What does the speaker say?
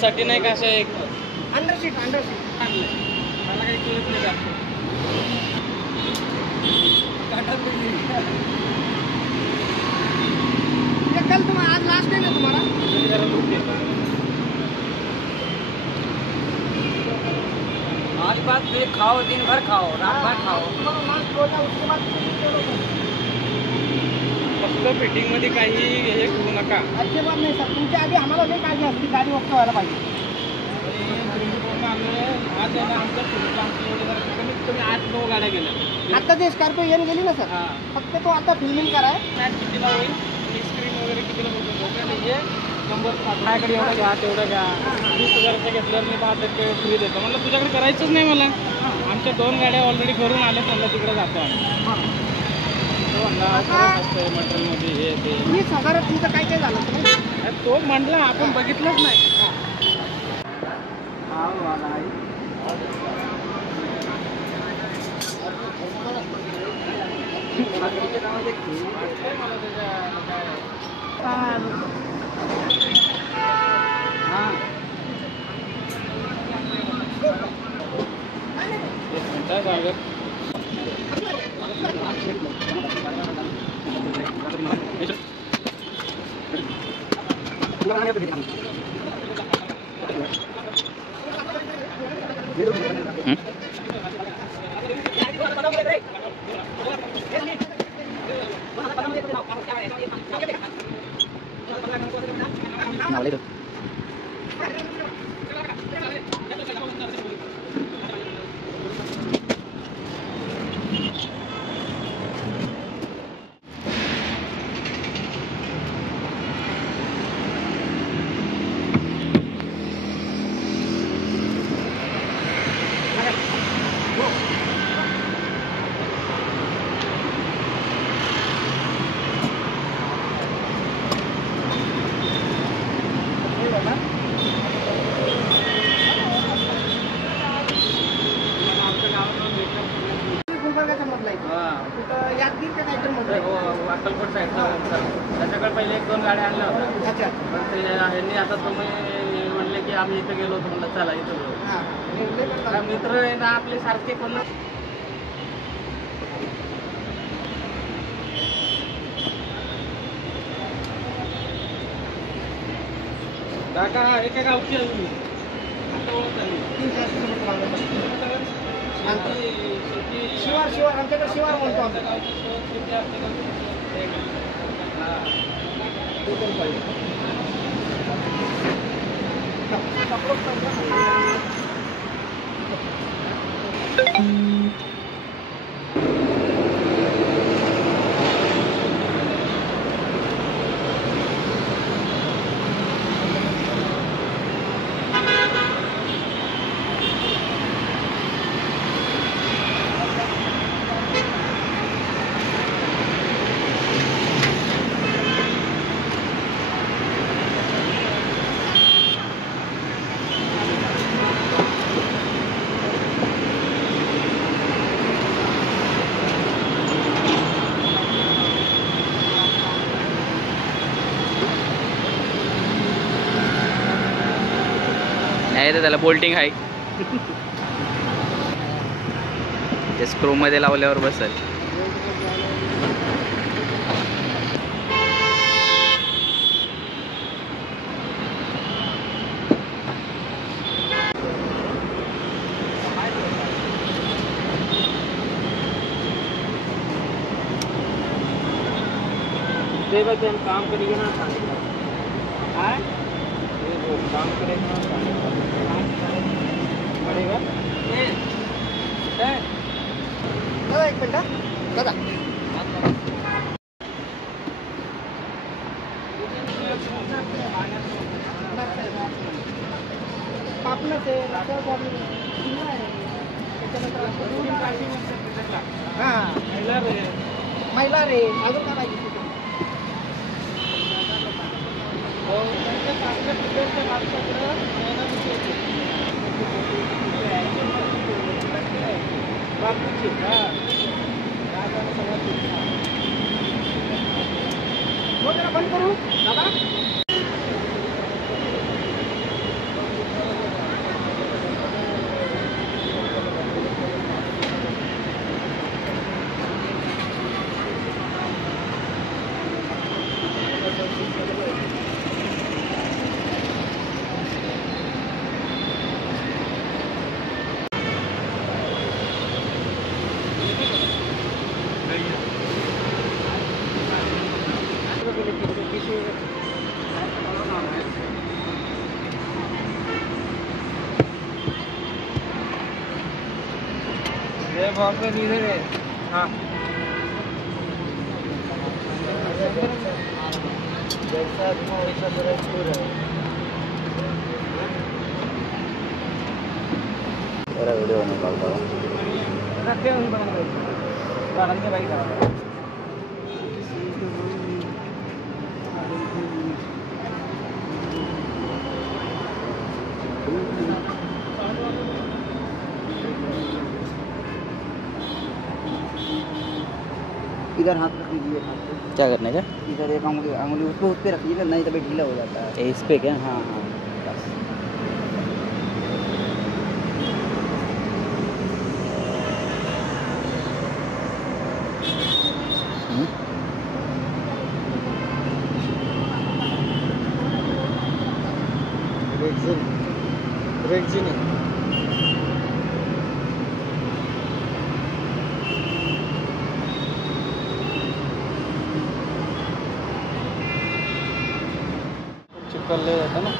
साठी नाही का असं एक अंडर सीट आणलंय. मला काही कळत नाही का कल तुम्हाला आज लास्ट टाइम है तुम्हारा आज बात से खाओ, दिन भर खाओ, रात भर खाओ. फक्त फिटिंग मध्ये काही हे करू नका. अजिबात नाही सर. तुमच्या आधी आम्हाला लई काळजी असते, गाडी ओके व्हायला पाहिजे. आज आहे ना आमच्या कमीत कमी 8-9 गाड्या गेल्या. आता जे स्कॉर्पिओ येऊन गेली ना सर, फक्त तो आता फिल्मिंग कराय. मॅच कितीला होईल, स्क्रीन वगैरे कितीला बघतो नाहीये. नंबर माझ्याकडे एवढा घ्या तेवढा घ्या. 20,000 घेतल्यावर मी 10% फ्री देतो. म्हणलं तुझ्याकडे करायचंच नाही मला. आमच्या 2 गाड्या ऑलरेडी करून आल्या, म्हणलं तिकडे जातो आम्ही. मटेरियलमध्ये हे ते 20,000 तुमचं काय काय झालं तो म्हटला आपण बघितलंच नाही. अक्कलकोट साईडचा त्याच्याकडे पहिले 1-2 गाड्या आणल्या होत्या. पण ते ह्यांनी आता तुम्ही म्हणले की आम्ही इथं गेलो होतो. म्हणलं चला इथं गेलो. मित्र आहे ना आपले सारखे कोण काका एका गावची अजून आता ओळख शिवार आमच्याकडे शिवार म्हणतो आम्ही. नाही तर त्याला बोल्टिंग आहे. ते स्क्रू मध्ये लावल्यावर बसेल. हम काम करेंगे ना काम करेगा पड़ेगा. दादा 1 मिनिट दादा. आपलं ते महिला रे अजून काय पाहिजे. बंद करू दादा. अरे बाप रे इधर है हाँ जैसा वैसा सूरजपुर है तेरा व्हिडिओ निकालता रखते हैं गार्डन के भाई का इधर हाथ रख लीजिए हाथ पे क्या करने का इधर एक अंगुली अंगुली उसको उस पे रखिएगा नहीं तो ढीला हो जाता है इस पे क्या हाँ हाँ बस रेक्सिन चिपकले जातं ना